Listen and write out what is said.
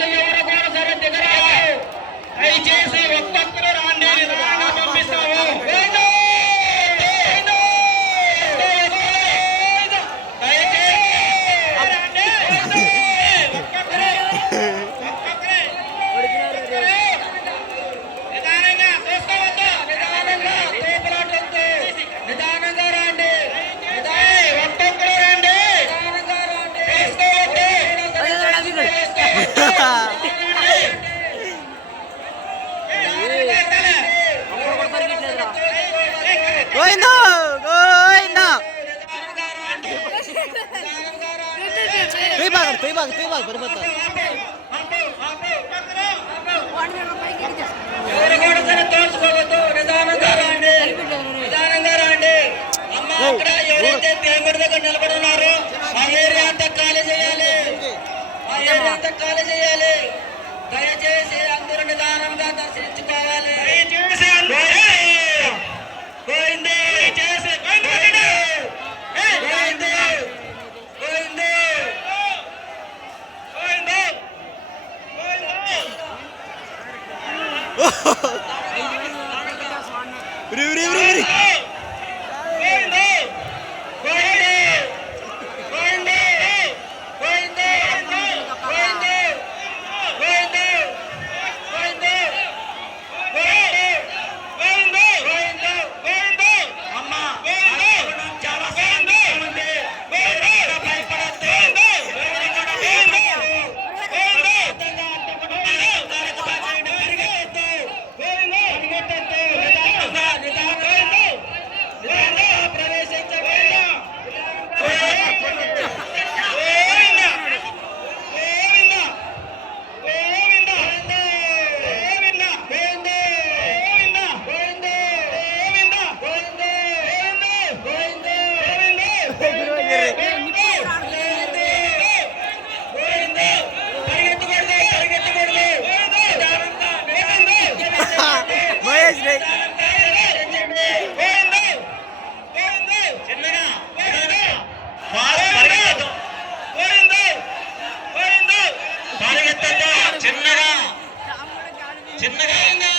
आपल्याला एवढं कोणाला करायचं గోవిందా గోవిందా. తుయ్యి బాగా తుయ్యి బాగా తుయ్యి బాగా తోచుకోవద్దు నిదానంగా రండి. నిదానంగా రండి. అమ్మ అక్కడ ఎవరైతే దేవుడి దగ్గర నిలబడి తర్వాత ఖాళీ చేయాలి. దయచేసి అందరూ నిదానంగా దర్శించుకోవాలి. Ha ha ha! చిన్న